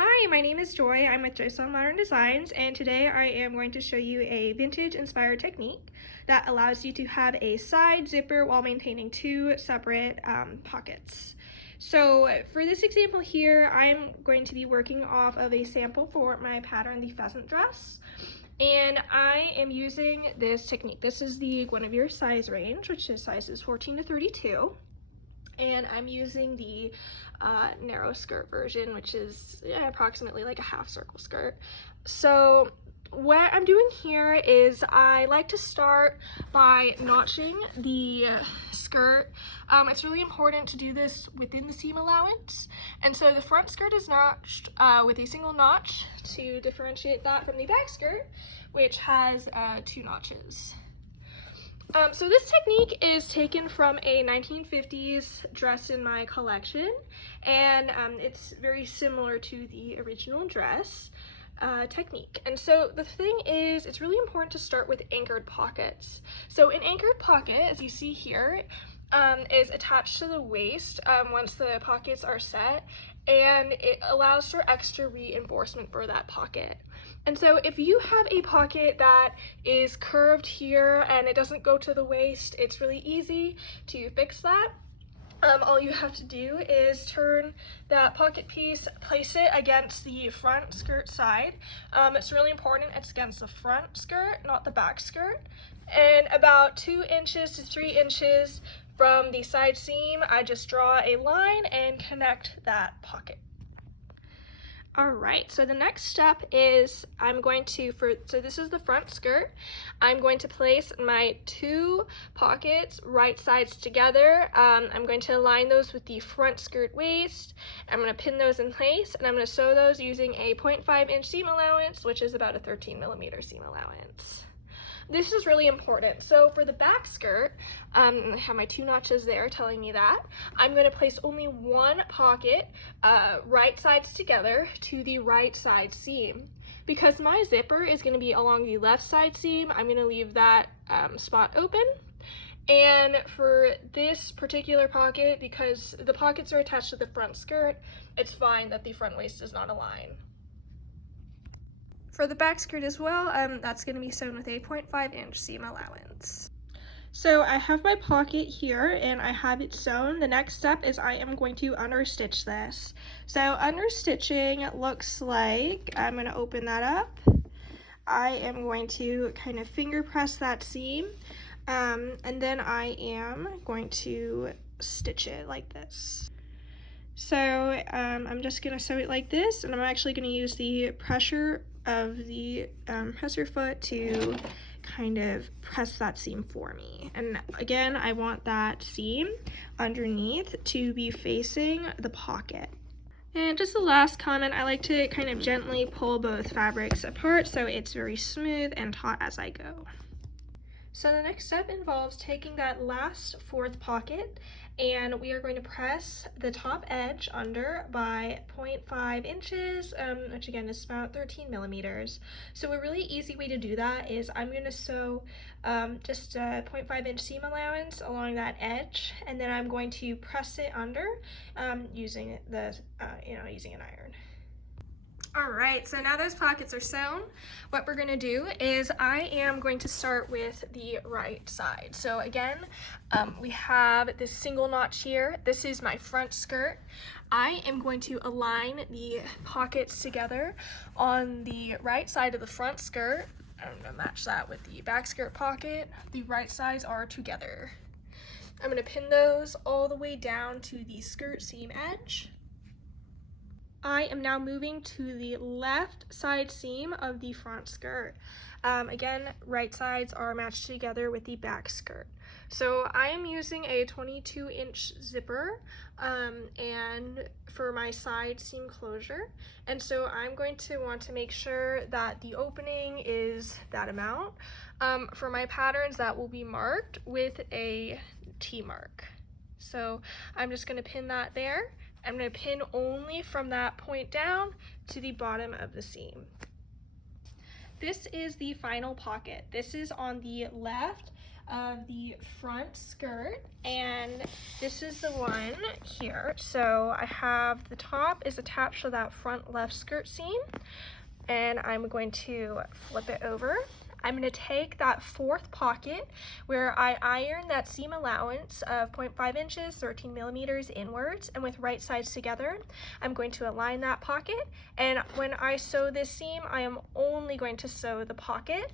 Hi, my name is Joy. I'm with Joyce on Modern Designs, and today I am going to show you a vintage-inspired technique that allows you to have a side zipper while maintaining two separate pockets. So for this example here, I'm going to be working off of a sample for my pattern, the Pheasant Dress. And I am using this technique. This is the Guinevere size range, which is sizes 14 to 32. And I'm using the narrow skirt version, which is approximately like a half circle skirt. So what I'm doing here is I like to start by notching the skirt. It's really important to do this within the seam allowance, and so the front skirt is notched with a single notch to differentiate that from the back skirt, which has two notches. So this technique is taken from a 1950s dress in my collection, and it's very similar to the original dress technique. And so the thing is, it's really important to start with anchored pockets. So an anchored pocket, as you see here, is attached to the waist once the pockets are set, and it allows for extra reinforcement for that pocket. And so if you have a pocket that is curved here and it doesn't go to the waist, it's really easy to fix that. All you have to do is turn that pocket piece, place it against the front skirt side. It's really important it's against the front skirt, not the back skirt. And about 2 inches to 3 inches from the side seam, I just draw a line and connect that pocket. Alright, so the next step is so this is the front skirt. I'm going to place my 2 pockets right sides together. I'm going to align those with the front skirt waist. I'm going to pin those in place, and I'm going to sew those using a 0.5 inch seam allowance, which is about a 13 millimeter seam allowance. This is really important. So for the back skirt, I have my 2 notches there telling me that. I'm going to place only 1 pocket right sides together to the right side seam. Because my zipper is going to be along the left side seam, I'm going to leave that spot open. And for this particular pocket, because the pockets are attached to the front skirt, it's fine that the front waist does not align. For the back skirt as well, that's going to be sewn with a 0.5 inch seam allowance. So I have my pocket here and I have it sewn. The next step is I am going to understitch this. So understitching looks like, I'm going to open that up. I am going to kind of finger press that seam, and then I am going to stitch it like this. So I'm just going to sew it like this, and I'm actually going to use the pressure of the presser foot to kind of press that seam for me. And again, I want that seam underneath to be facing the pocket. And just the last comment, I like to kind of gently pull both fabrics apart so it's very smooth and taut as I go. So the next step involves taking that last 4th pocket, and we are going to press the top edge under by 0.5 inches, which again is about 13 millimeters. So a really easy way to do that is I'm going to sew just a 0.5 inch seam allowance along that edge, and then I'm going to press it under using using an iron. Alright, so now those pockets are sewn, what we're going to do is I am going to start with the right side. So again, we have this single notch here. This is my front skirt. I am going to align the pockets together on the right side of the front skirt. I'm going to match that with the back skirt pocket. The right sides are together. I'm going to pin those all the way down to the skirt seam edge. I am now moving to the left side seam of the front skirt. Again, right sides are matched together with the back skirt. So I am using a 22 inch zipper and for my side seam closure. And so I'm going to want to make sure that the opening is that amount. For my patterns, that will be marked with a T mark. So I'm just going to pin that there. I'm going to pin only from that point down to the bottom of the seam. This is the final pocket. This is on the left of the front skirt, and this is the one here. So I have the top is attached to that front left skirt seam, and I'm going to flip it over. I'm going to take that fourth pocket where I iron that seam allowance of 0.5 inches, 13 millimeters inwards, and with right sides together, I'm going to align that pocket. And when I sew this seam, I am only going to sew the pocket.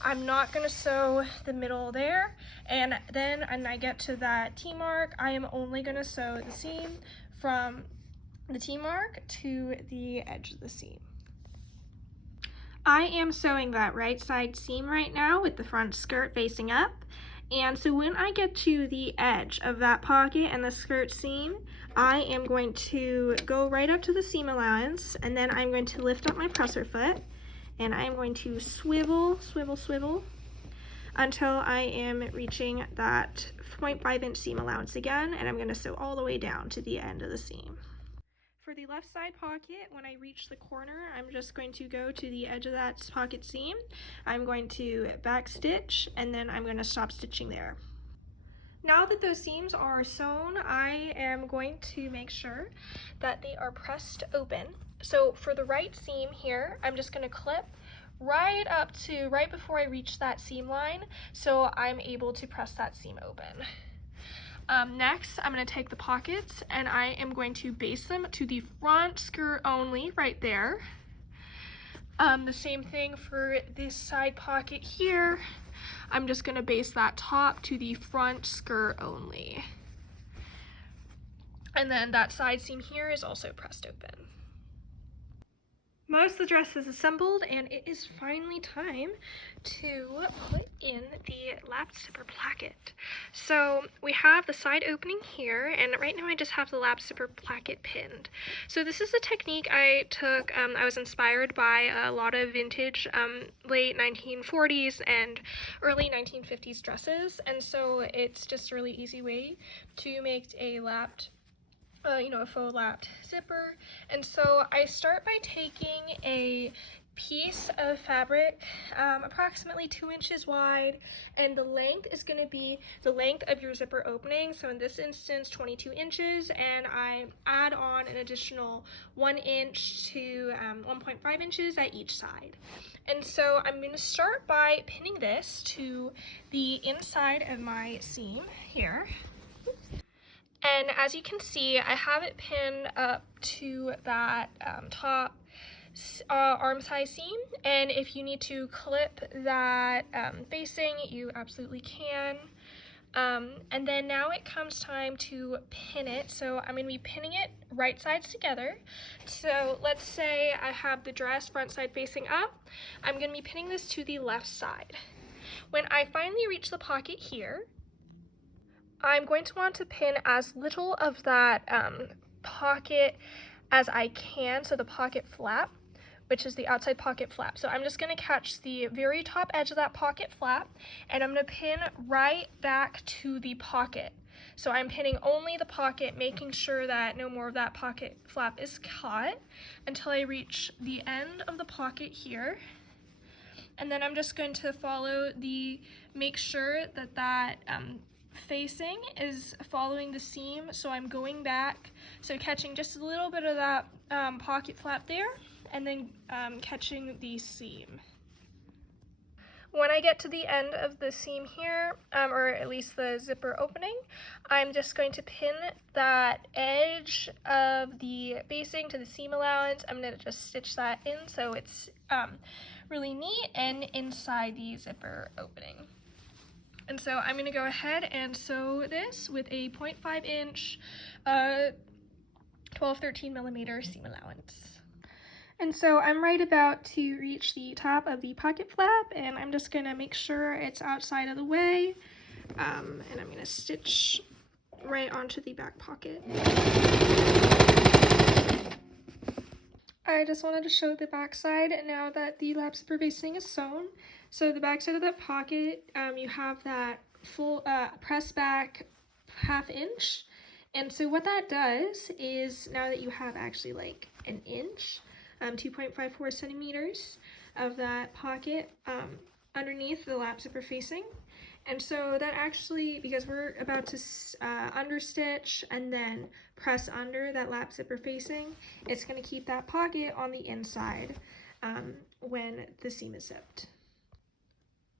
I'm not going to sew the middle there. And then when I get to that T mark, I am only going to sew the seam from the T mark to the edge of the seam. I am sewing that right side seam right now with the front skirt facing up. And so when I get to the edge of that pocket and the skirt seam, I am going to go right up to the seam allowance, and then I'm going to lift up my presser foot, and I'm going to swivel, swivel, swivel until I am reaching that 0.5 inch seam allowance again, and I'm going to sew all the way down to the end of the seam. For the left side pocket, when I reach the corner, I'm just going to go to the edge of that pocket seam. I'm going to back stitch, and then I'm going to stop stitching there. Now that those seams are sewn, I am going to make sure that they are pressed open. So for the right seam here, I'm just going to clip right up to right before I reach that seam line, so I'm able to press that seam open. Next, I'm going to take the pockets and I am going to baste them to the front skirt only right there. The same thing for this side pocket here. I'm just going to baste that top to the front skirt only. And then that side seam here is also pressed open. Most of the dress is assembled, and it is finally time to put in the lap zipper placket. So we have the side opening here, and right now I just have the lap zipper placket pinned. So this is a technique I took, I was inspired by a lot of vintage late 1940s and early 1950s dresses, and so it's just a really easy way to make a lapped a faux lapped zipper. And so I start by taking a piece of fabric approximately 2 inches wide, and the length is going to be the length of your zipper opening, so in this instance 22 inches, and I add on an additional 1 inch to 1.5 inches at each side. And so I'm going to start by pinning this to the inside of my seam here. And as you can see, I have it pinned up to that top arm size seam, and if you need to clip that facing, you absolutely can. And then now it comes time to pin it. So I'm going to be pinning it right sides together. So let's say I have the dress front side facing up. I'm going to be pinning this to the left side. When I finally reach the pocket here, I'm going to want to pin as little of that pocket as I can, so the pocket flap, which is the outside pocket flap. So I'm just going to catch the very top edge of that pocket flap, and I'm going to pin right back to the pocket. So I'm pinning only the pocket, making sure that no more of that pocket flap is caught until I reach the end of the pocket here. And then I'm just going to follow make sure that that facing is following the seam, so I'm going back, so catching just a little bit of that pocket flap there, and then catching the seam. When I get to the end of the seam here, or at least the zipper opening, I'm just going to pin that edge of the facing to the seam allowance. I'm going to just stitch that in so it's really neat and inside the zipper opening. And so I'm going to go ahead and sew this with a 0.5 inch 12-13 millimeter seam allowance. And so I'm right about to reach the top of the pocket flap, and I'm just going to make sure it's outside of the way, and I'm going to stitch right onto the back pocket. I just wanted to show the back side now that the lap zipper facing is sewn. So the back side of that pocket, you have that full press back 1/2 inch. And so what that does is, now that you have actually like an inch, 2.54 centimeters of that pocket underneath the lap zipper facing, And so that actually, because we're about to understitch and then press under that lap zipper facing, it's going to keep that pocket on the inside when the seam is zipped.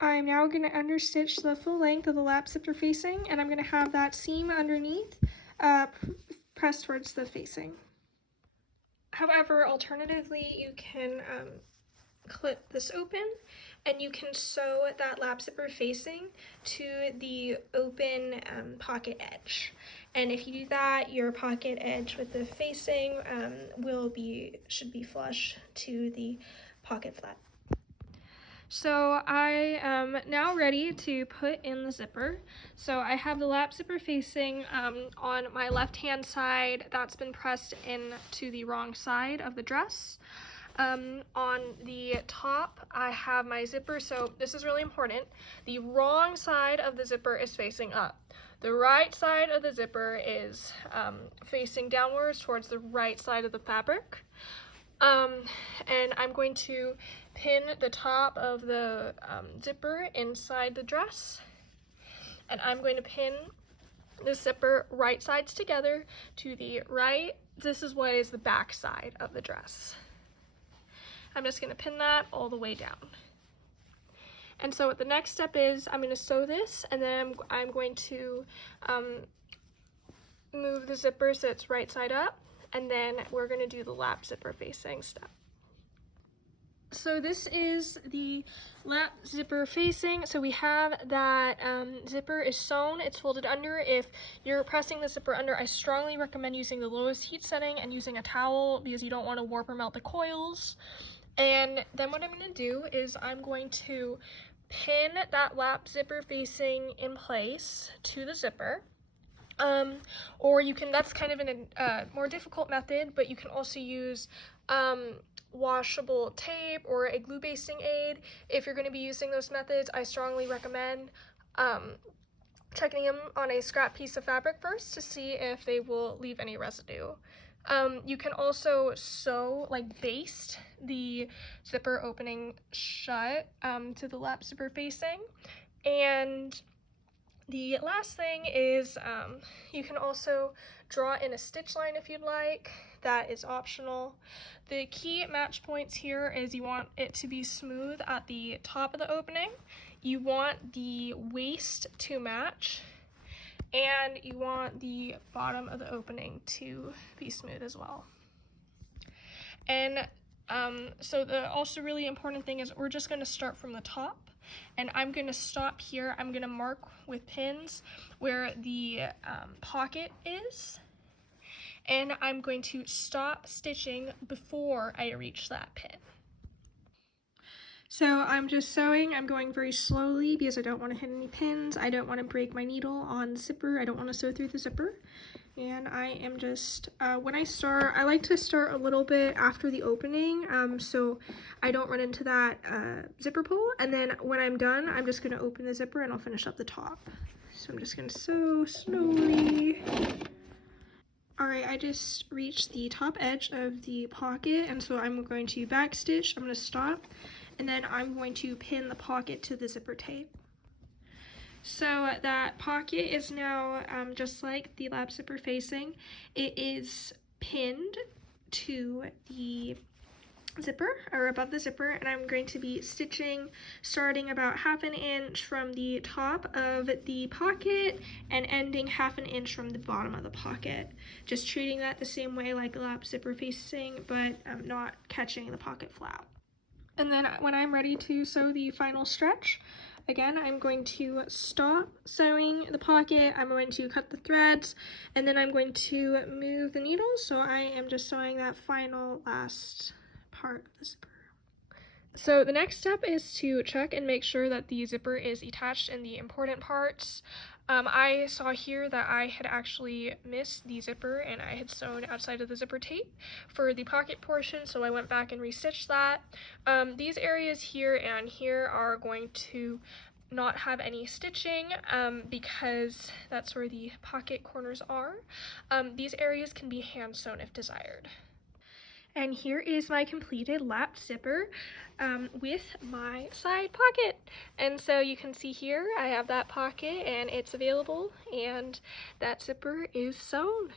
I'm now going to understitch the full length of the lap zipper facing, and I'm going to have that seam underneath pressed towards the facing. However, alternatively, you can clip this open and you can sew that lap zipper facing to the open pocket edge. And if you do that, your pocket edge with the facing should be flush to the pocket flap. So I am now ready to put in the zipper. So I have the lap zipper facing on my left hand side. That's been pressed in to the wrong side of the dress. On the top, I have my zipper, so this is really important. The wrong side of the zipper is facing up. The right side of the zipper is facing downwards towards the right side of the fabric. And I'm going to pin the top of the zipper inside the dress. And I'm going to pin the zipper right sides together to the right. This is what is the back side of the dress. I'm just going to pin that all the way down. And so what the next step is, I'm going to sew this, and then I'm going to move the zipper so it's right side up, and then we're going to do the lap zipper facing step. So this is the lap zipper facing. So we have that zipper is sewn, it's folded under. If you're pressing the zipper under, I strongly recommend using the lowest heat setting and using a towel because you don't want to warp or melt the coils. And then what I'm going to do is I'm going to pin that lap zipper facing in place to the zipper. Or you can, that's kind of a more difficult method, but you can also use washable tape or a glue basting aid. If you're going to be using those methods, I strongly recommend checking them on a scrap piece of fabric first to see if they will leave any residue. You can also sew, like baste the zipper opening shut to the lap zipper facing. And the last thing is you can also draw in a stitch line if you'd like. That is optional. The key match points here is you want it to be smooth at the top of the opening. You want the waist to match. And you want the bottom of the opening to be smooth as well. And so the also really important thing is we're just going to start from the top, and I'm going to stop here. I'm going to mark with pins where the pocket is, and I'm going to stop stitching before I reach that pin. So I'm just sewing. I'm going very slowly because I don't want to hit any pins. I don't want to break my needle on the zipper. I don't want to sew through the zipper. And I am just, when I start, I like to start a little bit after the opening so I don't run into that zipper pull. And then when I'm done, I'm just going to open the zipper and I'll finish up the top. So I'm just going to sew slowly. Alright, I just reached the top edge of the pocket, and so I'm going to back stitch. I'm going to stop, and then I'm going to pin the pocket to the zipper tape. So that pocket is now just like the lap zipper facing. It is pinned to the zipper, or above the zipper, and I'm going to be stitching starting about 1/2 inch from the top of the pocket and ending 1/2 inch from the bottom of the pocket. Just treating that the same way like a lap zipper facing, but not catching the pocket flap. And then when I'm ready to sew the final stretch, again, I'm going to stop sewing the pocket, I'm going to cut the threads, and then I'm going to move the needles. So I am just sewing that final last part of the zipper. So the next step is to check and make sure that the zipper is attached in the important parts. I saw here that I had actually missed the zipper and I had sewn outside of the zipper tape for the pocket portion, so I went back and restitched that. These areas here and here are going to not have any stitching because that's where the pocket corners are. These areas can be hand sewn if desired. And here is my completed lap zipper with my side pocket. And so you can see here I have that pocket and it's available, and that zipper is sewn.